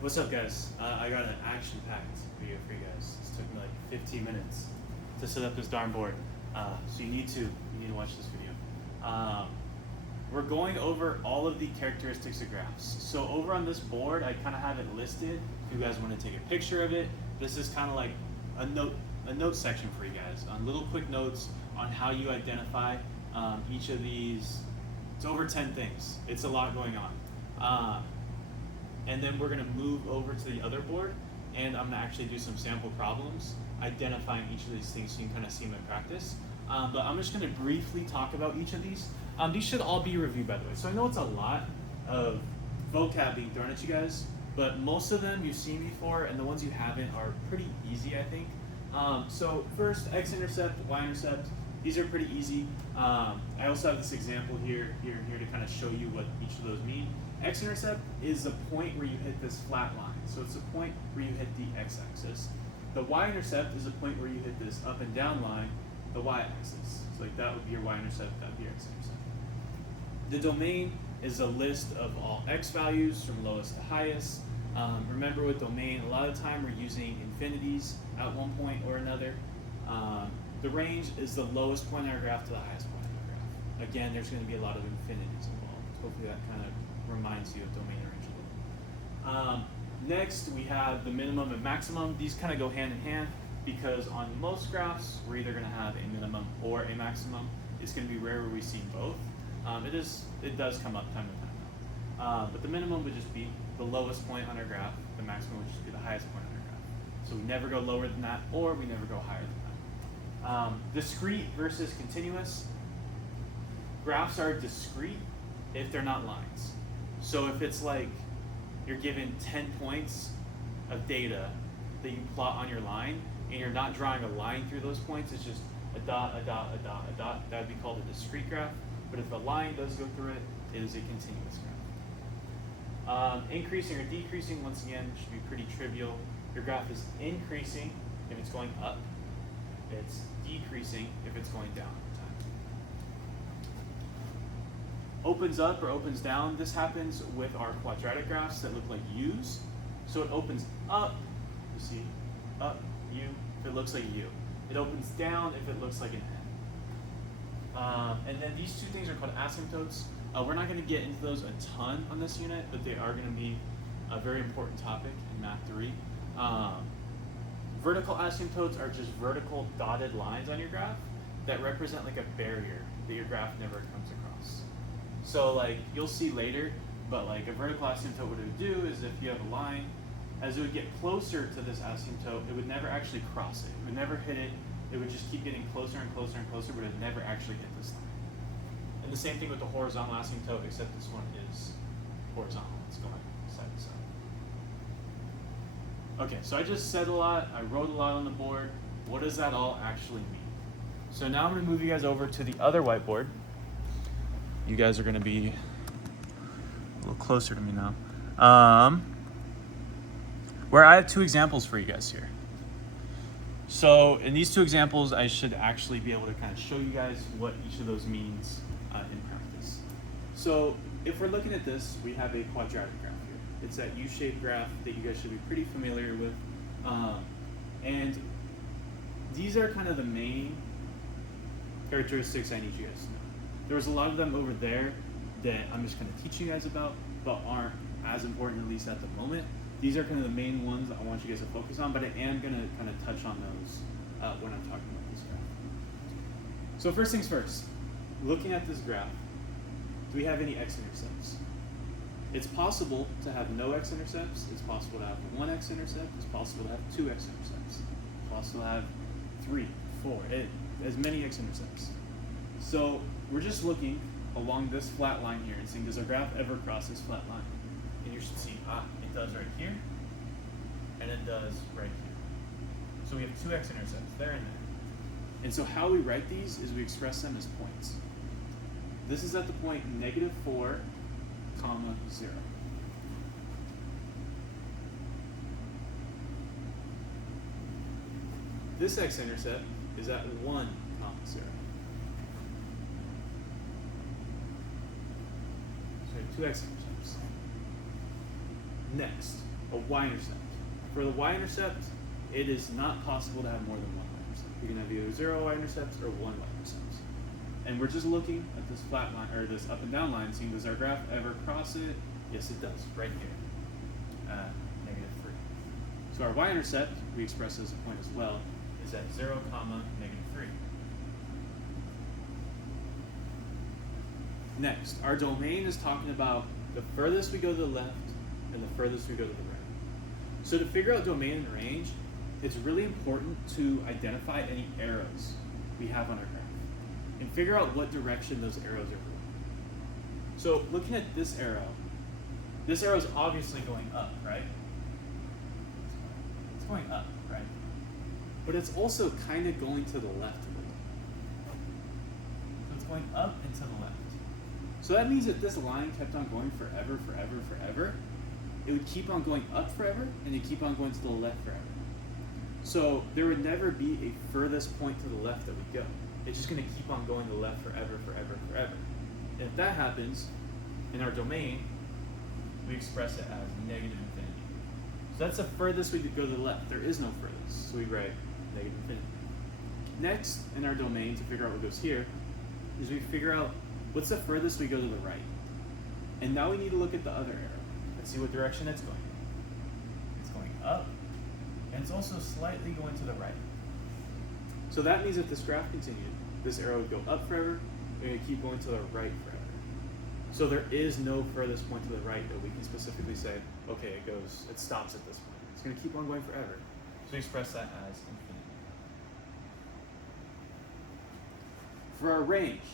What's up, guys? I got an action-packed video for you guys. This took me like 15 minutes to set up this darn board. So you need to watch this video. We're going over all of the characteristics of graphs. So over on this board, I kind of have it listed. If you guys want to take a picture of it, this is kind of like a note section for you guys on little quick notes on how you identify each of these. It's over 10 things. It's a lot going on. And then we're going to move over to the other board, and I'm going to actually do some sample problems identifying each of these things so you can kind of see them in practice. But I'm just going to briefly talk about each of these. These should all be reviewed, by the way. So I know it's a lot of vocab being thrown at you guys, but most of them you've seen before, and the ones you haven't are pretty easy, I think. So first, x-intercept, y-intercept. These are pretty easy. I also have this example here to kind of show you what each of those mean. X-intercept is the point where you hit this flat line. So it's the point where you hit the x-axis. The y-intercept is the point where you hit this up and down line, the y-axis. So like that would be your y-intercept, that would be your x-intercept. The domain is a list of all x values from lowest to highest. Remember with domain, a lot of the time we're using infinities at one point or another. The range is the lowest point on our graph to the highest point on our graph. Again, there's going to be a lot of infinities involved. Hopefully that kind of reminds you of domain and range a little. Next, we have the minimum and maximum. These kind of go hand in hand because on most graphs, we're either going to have a minimum or a maximum. It's going to be rare where we see both. It does come up time to time though. But the minimum would just be the lowest point on our graph. The maximum would just be the highest point on our graph. So we never go lower than that, or we never go higher than that. Discrete versus continuous. Graphs are discrete if they're not lines. So if it's like you're given 10 points of data that you plot on your line, and you're not drawing a line through those points, it's just a dot, a dot, a dot, a dot, that would be called a discrete graph. But if a line does go through it, it is a continuous graph. Increasing or decreasing, once again, should be pretty trivial. Your graph is increasing if it's going up. It's decreasing if it's going down over time. Opens up or opens down. This happens with our quadratic graphs that look like U's. So it opens up, you see, up, U, if it looks like a U. It opens down if it looks like an N. And then these two things are called asymptotes. We're not going to get into those a ton on this unit, but they are going to be a very important topic in Math 3. Vertical asymptotes are just vertical dotted lines on your graph that represent like a barrier that your graph never comes across. So like you'll see later, but like a vertical asymptote, what it would do is if you have a line, as it would get closer to this asymptote, it would never actually cross it. It would never hit it. It would just keep getting closer and closer and closer, but it would never actually hit this line. And the same thing with the horizontal asymptote, except this one is horizontal. It's going side to side. Okay, so I just said a lot, I wrote a lot on the board. What does that all actually mean? So now I'm going to move you guys over to the other whiteboard. You guys are going to be a little closer to me now. Where I have two examples for you guys here. So in these two examples, I should actually be able to kind of show you guys what each of those means in practice. So if we're looking at this, we have a quadratic graph here. It's that U-shaped graph that you guys should be pretty familiar with. And these are kind of the main characteristics I need you guys to know. There's a lot of them over there that I'm just going to teach you guys about, but aren't as important, at least at the moment. These are kind of the main ones I want you guys to focus on, but I am going to kind of touch on those when I'm talking about this graph. So first things first, looking at this graph, do we have any x-intercepts? It's possible to have no x-intercepts. It's possible to have one x-intercept. It's possible to have two x-intercepts. It's possible to have 3, 4, as many x-intercepts. So we're just looking along this flat line here and saying, does our graph ever cross this flat line? And you should see, it does right here, and it does right here. So we have two x-intercepts, there and there. And so how we write these is we express them as points. This is at the point -4, 0. This x-intercept is at 1, 0. So we have two x-intercepts. Next, a y-intercept. For the y-intercept, it is not possible to have more than one y-intercept. You can have either 0 y-intercepts or 1 y-intercept. And we're just looking at this flat line, or this up and down line, seeing does our graph ever cross it? Yes, it does, right here, -3. So our y-intercept, we express as a point as well, is at 0, -3. Next, our domain is talking about the furthest we go to the left and the furthest we go to the right. So to figure out domain and range, it's really important to identify any arrows we have on our graph and figure out what direction those arrows are going. So looking at this arrow is obviously going up, right? It's going up, right? But it's also kind of going to the left a little. So it's going up and to the left. So that means that this line kept on going forever, it would keep on going up forever, and it'd keep on going to the left forever. So there would never be a furthest point to the left that would go. It's just going to keep on going to the left forever. And if that happens, in our domain, we express it as -infinity. So that's the furthest we could go to the left. There is no furthest, so we write -infinity. Next, in our domain, to figure out what goes here, is we figure out what's the furthest we go to the right. And now we need to look at the other arrow and see what direction it's going. It's going up, and it's also slightly going to the right. So that means if this graph continued, this arrow would go up forever, and it would keep going to the right forever. So there is no furthest point to the right that we can specifically say, okay, it stops at this point. It's going to keep on going forever. So we express that as infinity. For our range,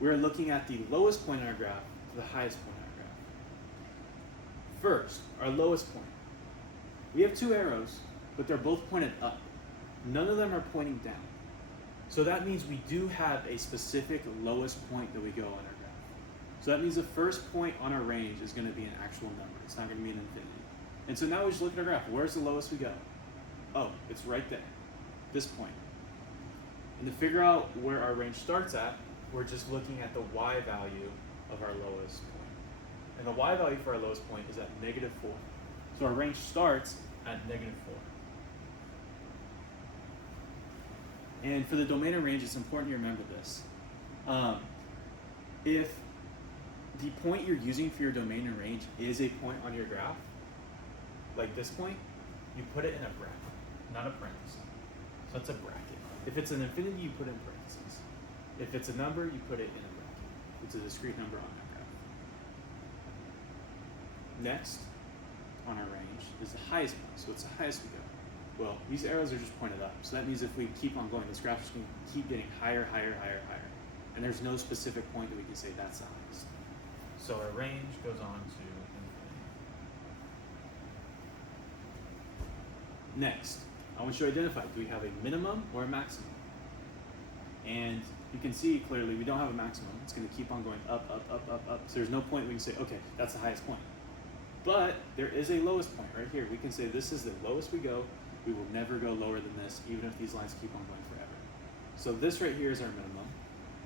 we're looking at the lowest point in our graph to the highest point in our graph. First, our lowest point. We have two arrows, but they're both pointed up. None of them are pointing down. So that means we do have a specific lowest point that we go on our graph. So that means the first point on our range is going to be an actual number. It's not going to be an infinity. And so now we just look at our graph. Where's the lowest we go? Oh, it's right there, this point. And to figure out where our range starts at, we're just looking at the y value of our lowest point. And the y value for our lowest point is at -4. So our range starts at -4. And for the domain and range, it's important you remember this. If the point you're using for your domain and range is a point on your graph, like this point, you put it in a bracket, not a parenthesis. So it's a bracket. If it's an infinity, you put it in parentheses. If it's a number, you put it in a bracket. It's a discrete number on that graph. Next, on our range, is the highest point. So it's the highest we go. Well, these arrows are just pointed up. So that means if we keep on going, this graph is going to keep getting higher. And there's no specific point that we can say that's the highest. So our range goes on to infinity. Next, I want you to identify, do we have a minimum or a maximum? And you can see clearly we don't have a maximum. It's going to keep on going up. So there's no point we can say, okay, that's the highest point. But there is a lowest point right here. We can say this is the lowest we go. We will never go lower than this, even if these lines keep on going forever. So this right here is our minimum,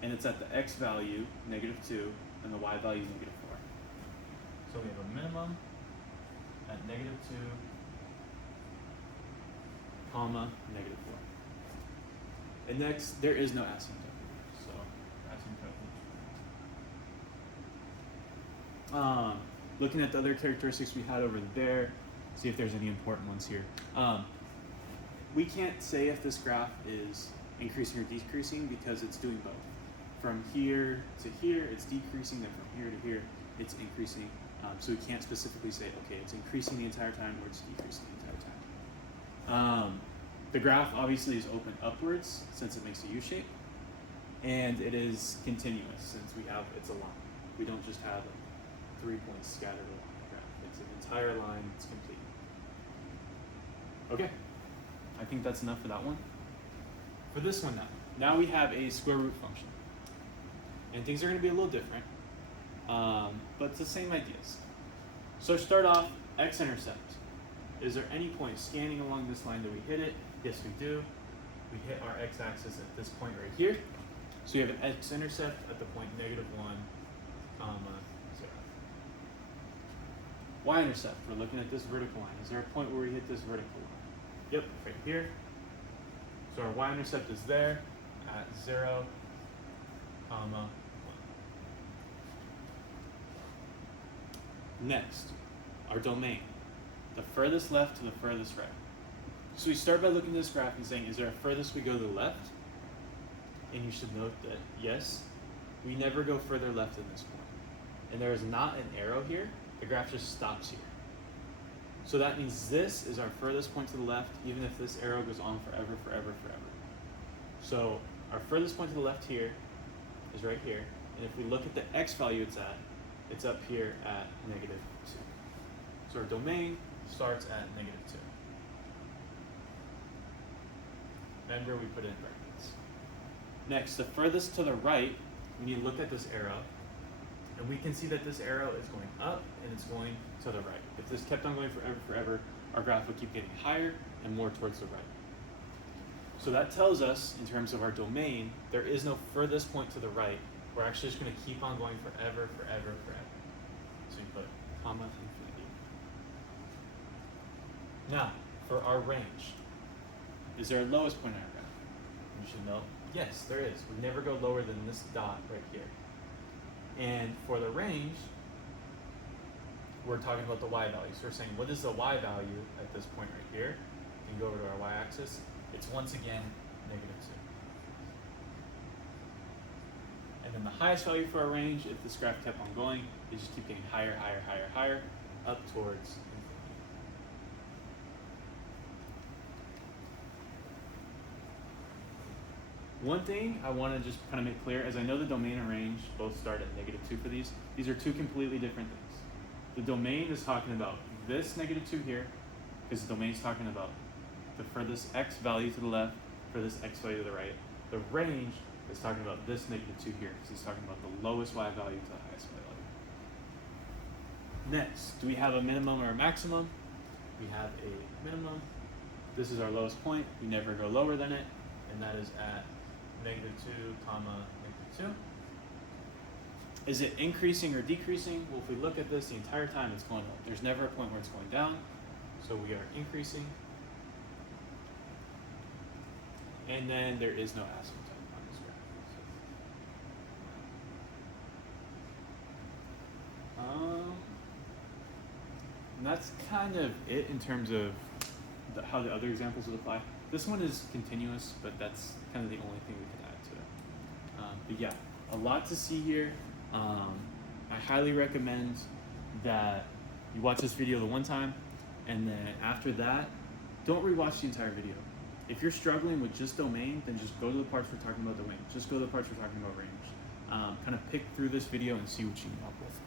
and it's at the x value, -2, and the y value, -4. So we have a minimum at -2, comma, -4. And next, there is no asymptote. So asymptote. Looking at the other characteristics we had over there, see if there's any important ones here. We can't say if this graph is increasing or decreasing because it's doing both. From here to here, it's decreasing, then from here to here, it's increasing. So we can't specifically say, okay, it's increasing the entire time or it's decreasing the entire time. The graph obviously is open upwards since it makes a U shape, and it is continuous since it's a line. We don't just have 3 points scattered along the graph. It's an entire line, it's complete. Okay, I think that's enough for that one. For this one now we have a square root function. And things are going to be a little different, but it's the same ideas. So start off, x-intercept. Is there any point scanning along this line that we hit it? Yes, we do. We hit our x-axis at this point right here. So you have an x-intercept at the point -1, 0. Y-intercept, we're looking at this vertical line. Is there a point where we hit this vertical line? Yep, right here. So our y-intercept is there at 0, comma, 1. Next, our domain, the furthest left to the furthest right. So we start by looking at this graph and saying, is there a furthest we go to the left? And you should note that, yes, we never go further left than this point. And there is not an arrow here, the graph just stops here. So that means this is our furthest point to the left, even if this arrow goes on forever, forever, forever. So our furthest point to the left here is right here. And if we look at the x value it's up here at -2. So our domain starts at -2. Remember, we put it in brackets. Next, the furthest to the right, we need to look at this arrow. And we can see that this arrow is going up and it's going to the right. If this kept on going forever, forever, our graph would keep getting higher and more towards the right. So that tells us, in terms of our domain, there is no furthest point to the right. We're actually just going to keep on going forever, forever, forever. So you put comma infinity. Now, for our range, is there a lowest point in our graph? You should know, yes, there is. We never go lower than this dot right here. And for the range, we're talking about the y value. So we're saying, what is the y value at this point right here? We can go over to our y-axis. It's once again -2. And then the highest value for our range, if this graph kept on going, is just keep getting higher, higher, higher, higher, up towards infinity. One thing I want to just kind of make clear is I know the domain and range both start at -2 for these. These are two completely different things. The domain is talking about this -2 here, because the domain is talking about the furthest x value to the left, furthest x value to the right. The range is talking about this -2 here, because it's talking about the lowest y value to the highest y value. Next, do we have a minimum or a maximum? We have a minimum. This is our lowest point. We never go lower than it, and that is at -2, comma, -2. Is it increasing or decreasing? Well, if we look at this the entire time, it's going up. There's never a point where it's going down. So we are increasing. And then there is no asymptote on this graph. And that's kind of it in terms of how the other examples would apply. This one is continuous, but that's kind of the only thing we can add to it. But yeah, a lot to see here. I highly recommend that you watch this video the one time, and then after that, don't rewatch the entire video. If you're struggling with just domain, then just go to the parts we're talking about domain. Just go to the parts we're talking about range. Kind of pick through this video and see what you need help with.